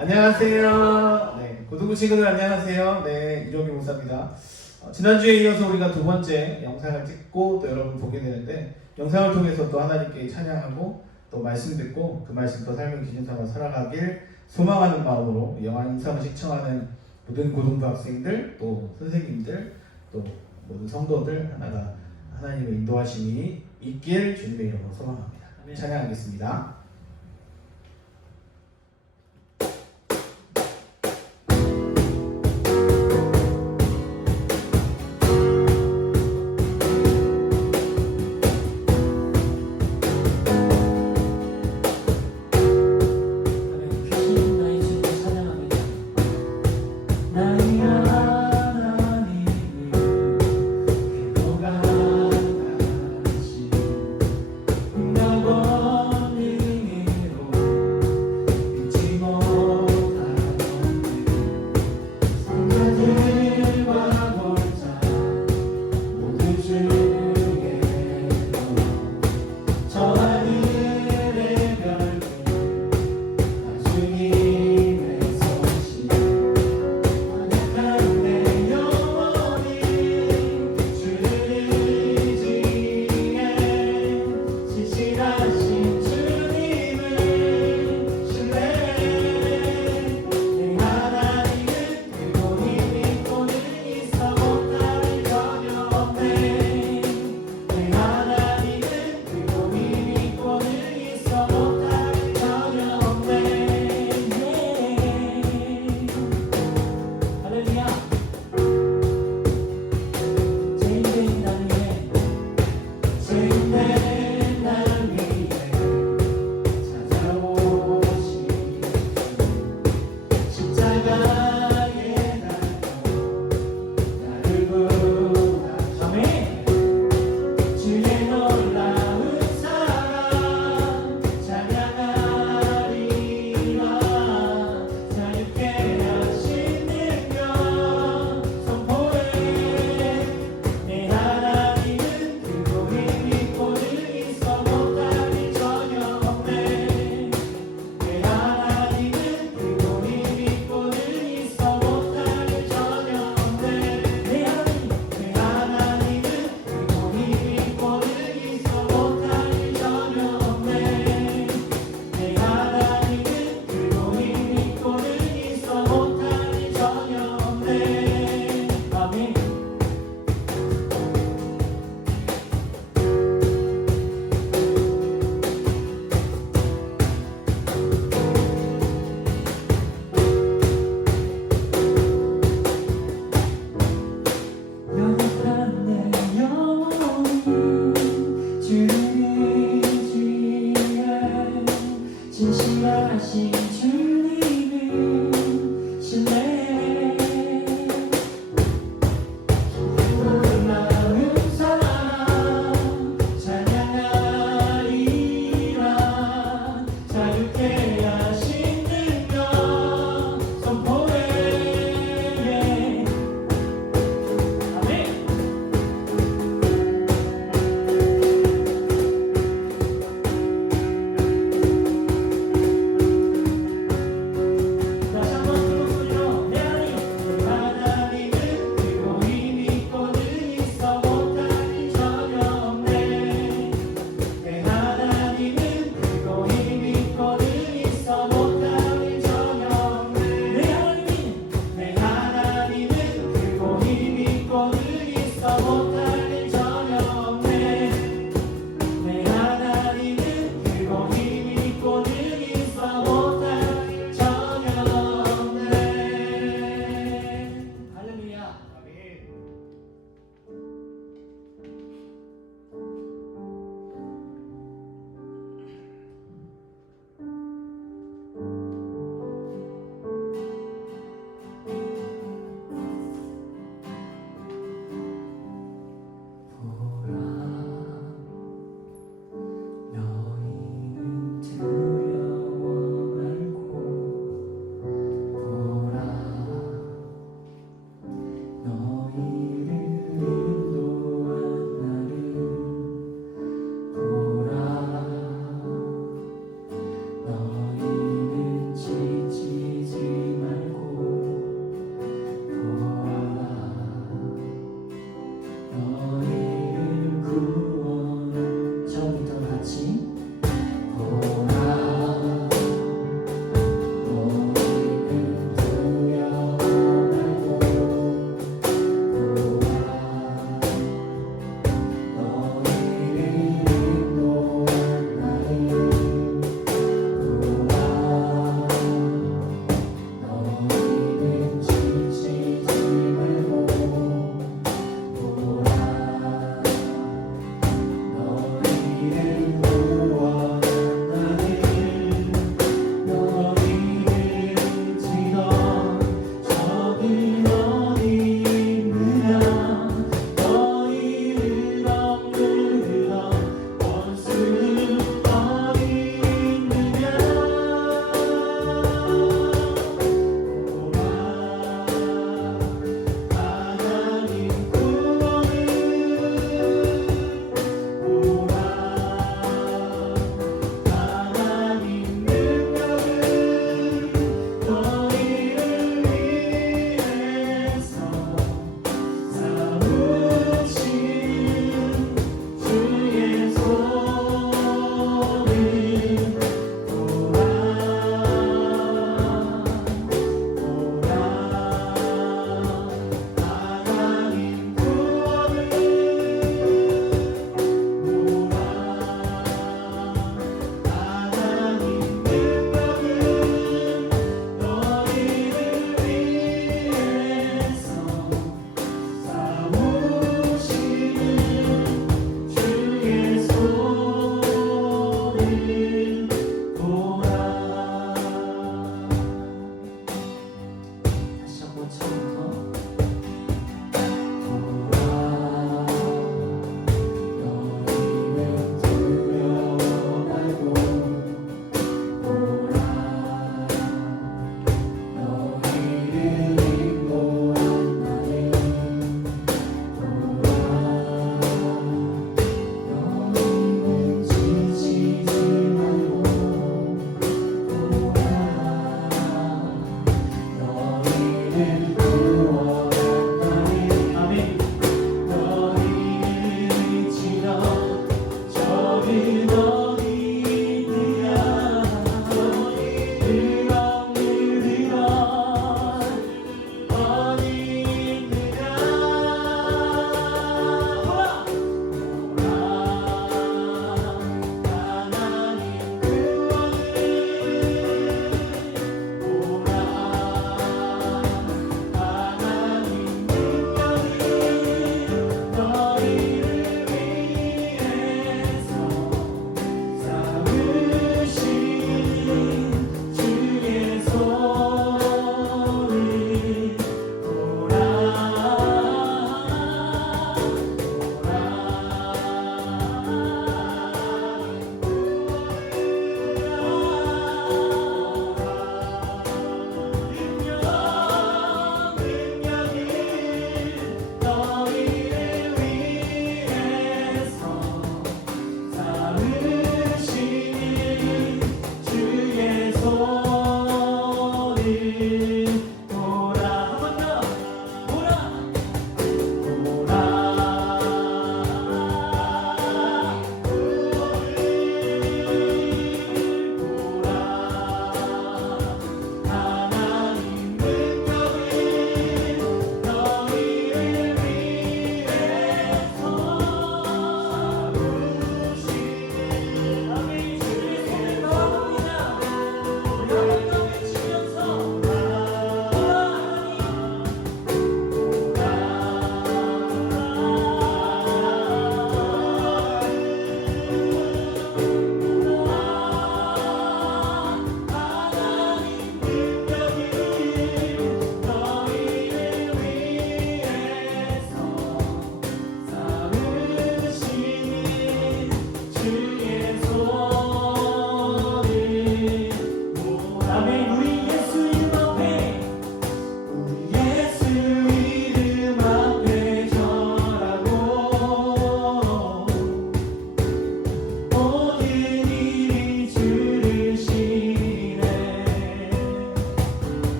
안녕하세요. 네, 고등부 친구들 안녕하세요. 네, 이종기 목사입니다. 지난주에 이어서 우리가 두 번째 영상을 찍고 또 여러분 보게 되는데, 영상을 통해서 또 하나님께 찬양하고 또 말씀 듣고 그 말씀 또 삶의 기준 삼아 살아가길 소망하는 마음으로 영화 인상을 시청하는 모든 고등부 학생들, 또 선생님들, 또 모든 성도들 하나가 하나님의 인도하심이 있길 주님의 이름으로 소망합니다. 찬양하겠습니다. 나원이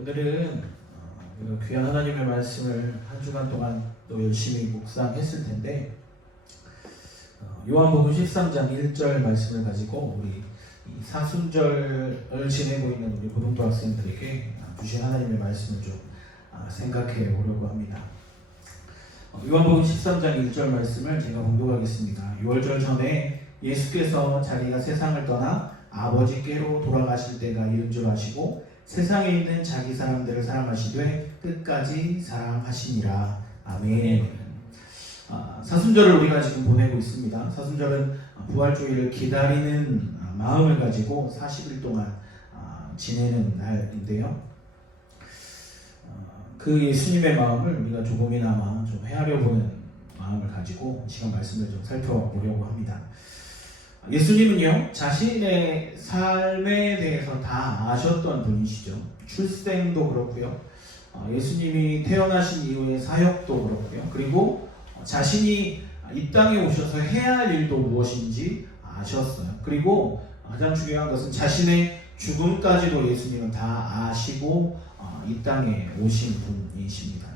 오늘은 귀한 하나님의 말씀을 한 주간 동안 또 열심히 묵상했을 텐데 요한복음 13장 1절 말씀을 가지고 우리 사순절을 지내고 있는 우리 고등부 학생들에게 주신 하나님의 말씀을 좀 생각해 보려고 합니다. 요한복음 13장 1절 말씀을 제가 봉독하겠습니다. 6월절 전에 예수께서 자기가 세상을 떠나 아버지께로 돌아가실 때가 이른 줄 아시고 세상에 있는 자기 사람들을 사랑하시되 끝까지 사랑하시니라. 아멘. 사순절을 우리가 지금 보내고 있습니다. 사순절은 부활주일을 기다리는 마음을 가지고 40일 동안 지내는 날인데요. 그 예수님의 마음을 우리가 조금이나마 좀 헤아려 보는 마음을 가지고 시간 말씀을 좀 살펴보려고 합니다. 예수님은요, 자신의 삶에 대해서 다 아셨던 분이시죠. 출생도 그렇고요. 예수님이 태어나신 이후의 사역도 그렇고요. 그리고 자신이 이 땅에 오셔서 해야 할 일도 무엇인지 아셨어요. 그리고 가장 중요한 것은 자신의 죽음까지도 예수님은 다 아시고 이 땅에 오신 분이십니다.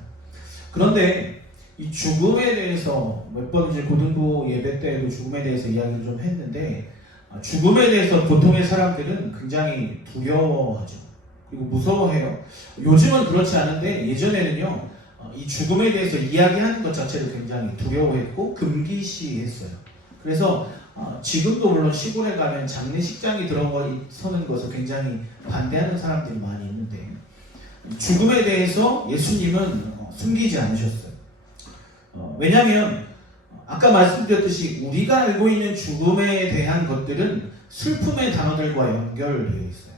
그런데 이 죽음에 대해서 몇 번 이제 고등부 예배 때에도 죽음에 대해서 이야기를 좀 했는데 죽음에 대해서 보통의 사람들은 굉장히 두려워하죠. 그리고 무서워해요. 요즘은 그렇지 않은데 예전에는요, 이 죽음에 대해서 이야기하는 것 자체를 굉장히 두려워했고 금기시했어요. 그래서 지금도 물론 시골에 가면 장례식장이 들어서는 것을 굉장히 반대하는 사람들이 많이 있는데 죽음에 대해서 예수님은 숨기지 않으셨어요. 왜냐하면 아까 말씀드렸듯이 우리가 알고 있는 죽음에 대한 것들은 슬픔의 단어들과 연결되어 있어요.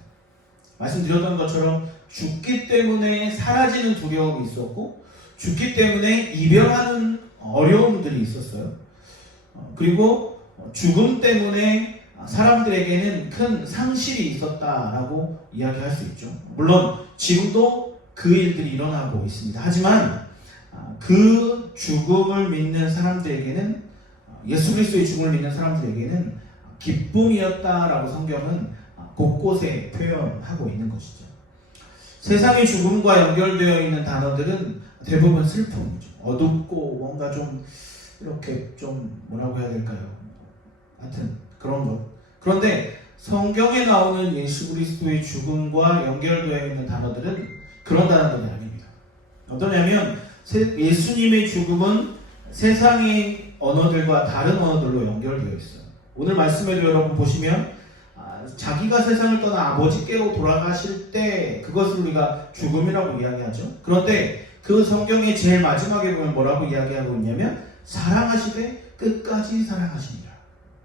말씀드렸던 것처럼 죽기 때문에 사라지는 두려움이 있었고 죽기 때문에 이별하는 어려움들이 있었어요. 그리고 죽음 때문에 사람들에게는 큰 상실이 있었다라고 이야기할 수 있죠. 물론 지금도 그 일들이 일어나고 있습니다. 하지만 그 죽음을 믿는 사람들에게는, 예수 그리스도의 죽음을 믿는 사람들에게는 기쁨이었다라고 성경은 곳곳에 표현하고 있는 것이죠. 세상의 죽음과 연결되어 있는 단어들은 대부분 슬픔이죠. 어둡고 뭔가 좀 이렇게 좀 뭐라고 해야 될까요? 하여튼 그런 것. 그런데 성경에 나오는 예수 그리스도의 죽음과 연결되어 있는 단어들은 그런 단어들이 아닙니다. 어떠냐면 예수님의 죽음은 세상의 언어들과 다른 언어들로 연결되어 있어요. 오늘 말씀에도 여러분 보시면 자기가 세상을 떠나 아버지께로 돌아가실 때 그것을 우리가 죽음이라고 이야기하죠. 그런데 그 성경의 제일 마지막에 보면 뭐라고 이야기하고 있냐면 사랑하시되 끝까지 사랑하시니라.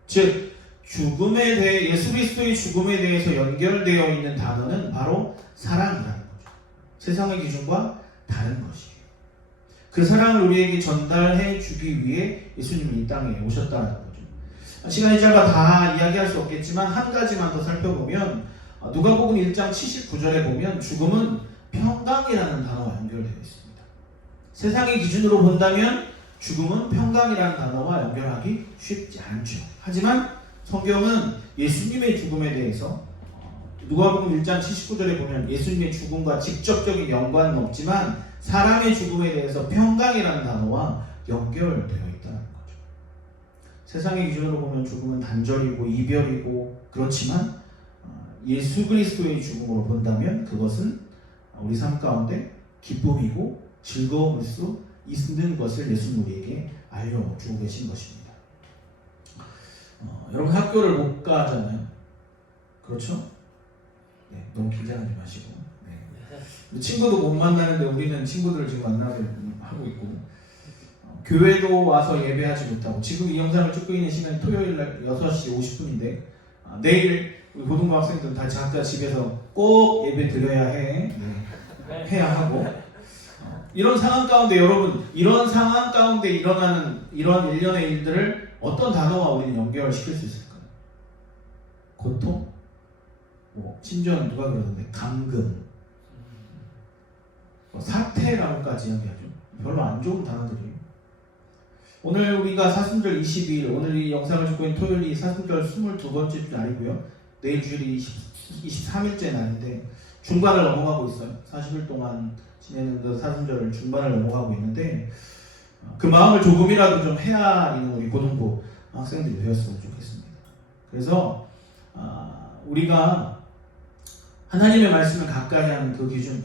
즉 죽음에 대해, 예수 그리스도의 죽음에 대해서 연결되어 있는 단어는 바로 사랑이라는 거죠. 세상의 기준과 다른 것이에요. 그 사랑을 우리에게 전달해 주기 위해 예수님이 이 땅에 오셨다는 거죠. 시간이 짧아 다 이야기할 수 없겠지만 한 가지만 더 살펴보면 누가복음 1장 79절에 보면 죽음은 평강이라는 단어와 연결되어 있습니다. 세상의 기준으로 본다면 죽음은 평강이라는 단어와 연결하기 쉽지 않죠. 하지만 성경은 예수님의 죽음에 대해서 누가복음 1장 79절에 보면 예수님의 죽음과 직접적인 연관은 없지만 사람의 죽음에 대해서 평강이라는 단어와 연결되어 있다는 거죠. 세상의 기준으로 보면 죽음은 단절이고 이별이고 그렇지만 예수 그리스도의 죽음으로 본다면 그것은 우리 삶 가운데 기쁨이고 즐거움일 수 있는 것을 예수님 우리에게 알려주고 계신 것입니다. 여러분 학교를 못 가잖아요. 그렇죠? 네, 너무 긴장하지 마시고. 네. 친구도 못 만나는데 우리는 친구들을 지금 만나고 하고 있고 교회도 와서 예배하지 못하고 지금 이 영상을 찍고 있는 시간이 토요일 날 6시 50분인데 내일 우리 고등부 학생들은 다 각자 집에서 꼭 예배 드려야 해. 네. 해야 하고 이런 상황 가운데 여러분 이런 상황 가운데 일어나는 이런 일련의 일들을 어떤 단어와 우리는 연결시킬 수 있을까요? 고통? 심지어는 누가 그러던데 감금, 사태라고까지 이야기하죠. 별로 안 좋은 단어들이에요. 오늘 우리가 사순절 22일, 오늘 이 영상을 찍고 있는 토요일이 사순절 22번째 날이고요. 내일 주일이 23일째 날인데 중반을 넘어가고 있어요. 40일 동안 지내는 사순절을 중반을 넘어가고 있는데 그 마음을 조금이라도 좀 헤아리는 우리 고등부 학생들이 되었으면 좋겠습니다. 그래서 우리가 하나님의 말씀을 가까이 하는 그 기준,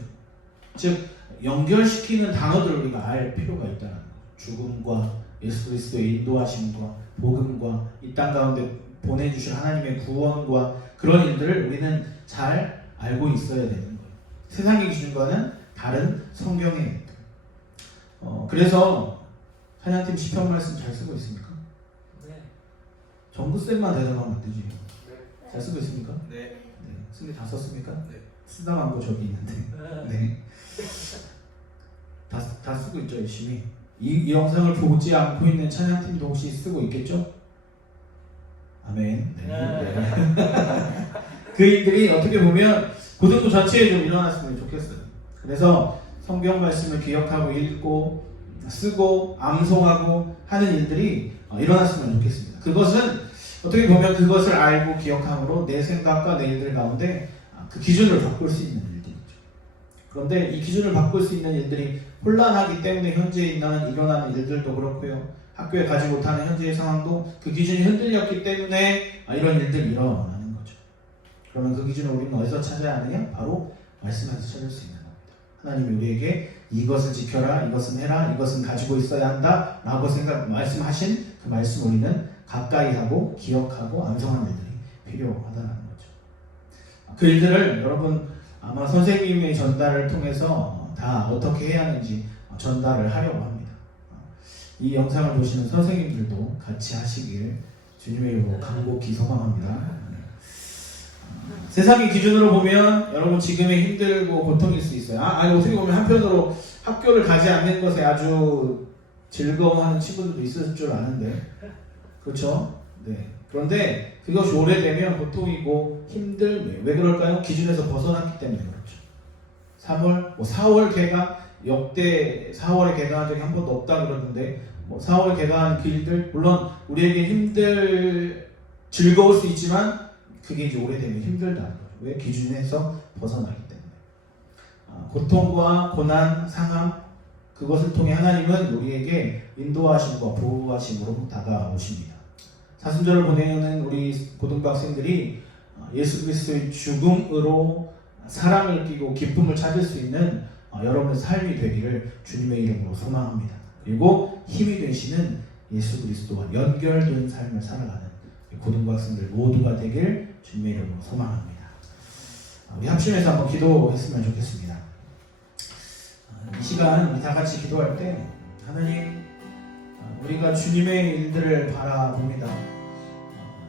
즉 연결시키는 단어들을 우리가 알 필요가 있다는 거죠. 죽음과 예수 그리스도의 인도하심과 복음과 이 땅 가운데 보내주실 하나님의 구원과 그런 일들을 우리는 잘 알고 있어야 되는 거예요. 세상의 기준과는 다른 성경의 일들. 그래서 찬양팀 시편 말씀 잘 쓰고 있습니까? 네. 정구쌤만 대답하면 안 되지. 네. 잘 쓰고 있습니까? 네. 네. 승리 다 썼습니까? 네. 쓰다만 거 저기 있는데. 네. 다 쓰고 있죠, 열심히. 이 영상을 보지 않고 있는 찬양팀도 혹시 쓰고 있겠죠? 아멘. 네. 네. 그 일들이 어떻게 보면 고등부 전체에 좀 일어났으면 좋겠어요. 그래서 성경 말씀을 기억하고 읽고 쓰고 암송하고 하는 일들이 일어났으면 좋겠습니다. 그것은 어떻게 보면 그것을 알고 기억함으로 내 생각과 내 일들 가운데 그 기준을 바꿀 수 있는 일들이죠. 그런데 이 기준을 바꿀 수 있는 일들이 혼란하기 때문에 현재 일어나는 일들도 그렇고요. 학교에 가지 못하는 현재의 상황도 그 기준이 흔들렸기 때문에 이런 일들이 일어나는 거죠. 그러면 그 기준을 우리는 어디서 찾아야 하느냐? 바로 말씀에서 찾을 수 있는 겁니다. 하나님이 우리에게 이것을 지켜라, 이것은 해라, 이것은 가지고 있어야 한다 라고 말씀하신 그 말씀 우리는 가까이 하고 기억하고 암송하는 일들이 필요하다는 거죠. 그 일들을 여러분 아마 선생님의 전달을 통해서 다 어떻게 해야 하는지 전달을 하려고 합니다. 이 영상을 보시는 선생님들도 같이 하시길 주님의 이름으로 간곡히 소망합니다. 세상의 기준으로 보면 여러분 지금의 힘들고 고통일 수 있어요. 아니 어떻게 보면 한편으로 학교를 가지 않는 것에 아주 즐거워하는 친구들도 있을 줄 아는데 그렇죠? 네. 그런데 그것이 오래되면 고통이고 힘들면 왜 그럴까요? 기준에서 벗어났기 때문에 그렇죠. 4월 개강 역대 4월에 개강한 적이 한 번도 없다 그러는데 4월 개강한 그 일들 물론 우리에게 즐거울 수 있지만 그게 이제 오래되면 힘들다는 거죠. 왜? 기준에서 벗어나기 때문에. 고통과 고난, 상함 그것을 통해 하나님은 우리에게 인도하심과 보호하심으로 다가오십니다. 사순절을 보내는 우리 고등부 학생들이 예수 그리스도의 죽음으로 사랑을 끼고 기쁨을 찾을 수 있는 여러분의 삶이 되기를 주님의 이름으로 소망합니다. 그리고 힘이 되시는 예수 그리스도와 연결된 삶을 살아가는 고등부 학생들 모두가 되길 주님의 이름으로 소망합니다. 우리 합심해서 한번 기도했으면 좋겠습니다. 이 시간 우리 다 같이 기도할 때 하나님 우리가 주님의 일들을 바라봅니다.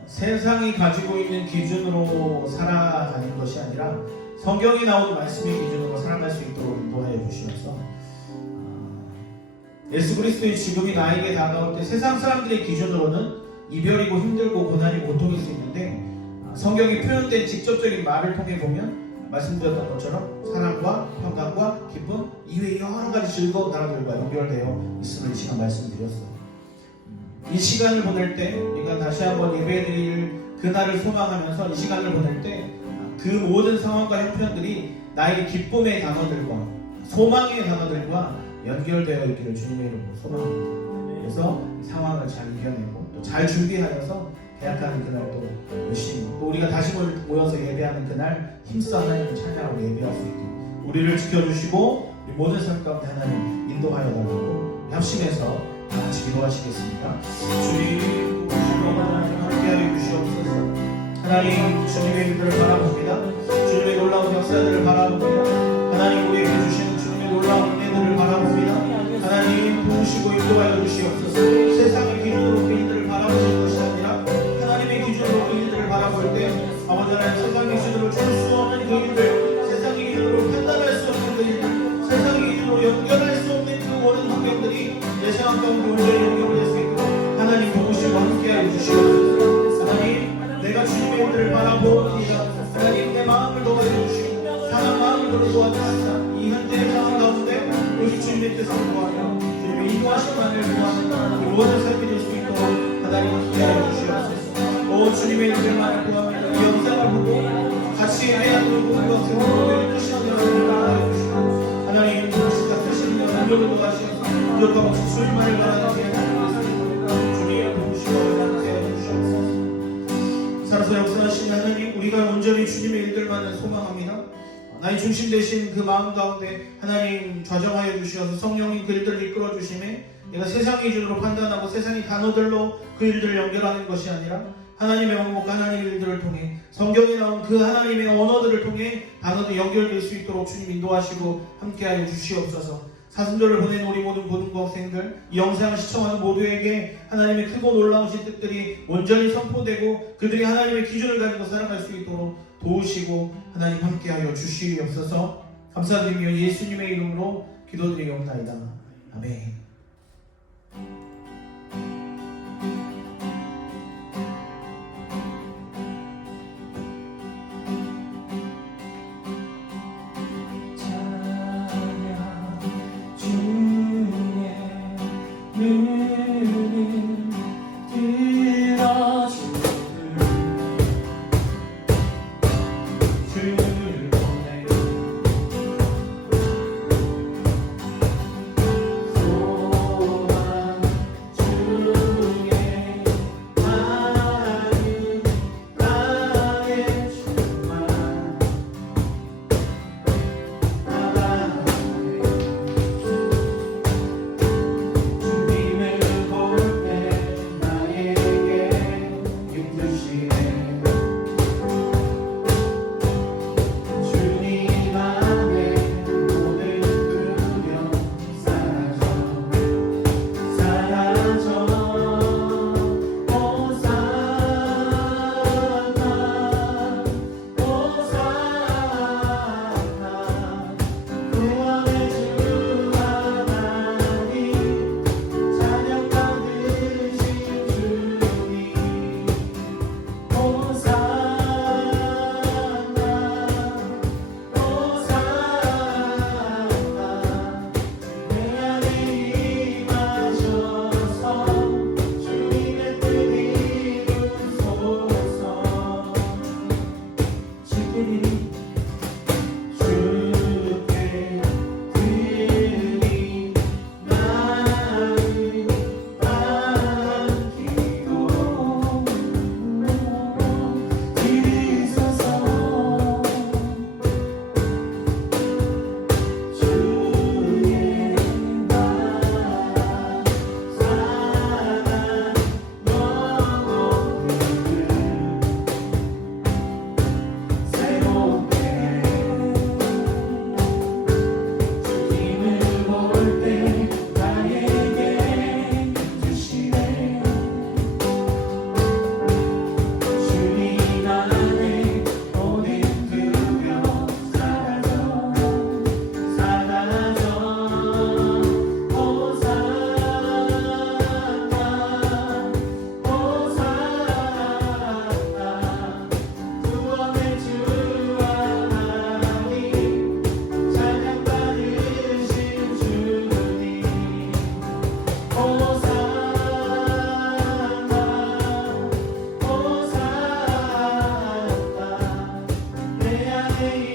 세상이 가지고 있는 기준으로 살아가는 것이 아니라 성경에 나오는 말씀의 기준으로 살아갈 수 있도록 인도하여 주시옵소서. 예수 그리스도의 죽음이 나에게 다가올 때 세상 사람들의 기준으로는 이별이고 힘들고 고난이고 고통일 수 있는데 성경에 표현된 직접적인 말을 통해 보면 말씀드렸던 것처럼 사랑과 평강과 기쁨 이외의 여러 가지 즐거운 단어들과 연결되어 있음을 이 시간 말씀드렸어요. 이 시간을 보낼 때 우리가 다시 한번 예배드릴 그날을 소망하면서 이 시간을 보낼 때 그 모든 상황과 형편들이 나의 기쁨의 단어들과 소망의 단어들과 연결되어 있기를 주님의 이름으로 소망합니다. 그래서 상황을 잘 이겨내고 또 잘 준비하여서 계약하는 그날 또 열심히 또 우리가 다시 모여서 예배하는 그날 힘써 하나님을 찬양하고 예배할 수 있도록 우리를 지켜주시고 우리 모든 삶 가운데 하나님 인도하여 달라고 합심해서 다 같이 기도하시겠습니다. 주님 하나님 함께하여 주시옵소서. 하나님 주님의 일들을 바라봅니다. 주님의 놀라운 역사들을 바라봅니다. 하나님 우리에게 주시는 주님의 놀라운 은혜들을 바라봅니다. 하나님 도우시고 인도하여 주시옵소서. 세상의 기준으로 그 일들을 바라보시는 것이 아니라 하나님의 기준으로 그 일들을 바라볼 때 아버지 하나님 세상의 기준으로 줄 수 없는 그 일들 세상의 기준으로 판단할 수 없는 그 일들 세상의 기준으로 연결할 수 없는 그 모든 환경들이 내 생각 가운데 온전히 연결될 수 있도록 하나님 도우시고 함께하여 주시옵소서. 하나님 내가 주님의 일들을 바라보옵니다. 하나님 내 마음을 도와주시고 상한 마음을 도와주시사 이 현재의 상황 가운데 오직 주님의 뜻을 구하며 주님의 인도하심만을 구하며 이 모든 삶이 될 수 있도록 하나님 함께하여 주시옵소서. 오 주님의 일들만을 구하며 이 영상을 보고 같이 예배하는 모든 것을 부족함 없이 수일만을 바라는 주님의 도우시고 하나님 주시옵소서. 살아서 역사하신 하나님, 우리가 온전히 주님의 일들만을 소망합니다. 나의 중심 되신 그 마음 가운데 하나님 좌정하여 주시어서 성령님 그 일들을 이끌어 주심에 내가 세상의 기준으로 판단하고 세상의 단어들로 그 일들을 연결하는 것이 아니라 하나님의 원목, 하나님의 일들을 통해 성경에 나온 그 하나님의 언어들을 통해 단어도 연결될 수 있도록 주님 인도하시고 함께하여 주시옵소서. 사순절을 보낸 우리 모든 고등학생들, 이 영상을 시청하는 모두에게 하나님의 크고 놀라우신 뜻들이 온전히 선포되고 그들이 하나님의 기준을 가지고 살아갈 수 있도록 도우시고 하나님 함께하여 주시옵소서. 감사드리며 예수님의 이름으로 기도드리옵나이다. 아멘. 내 안에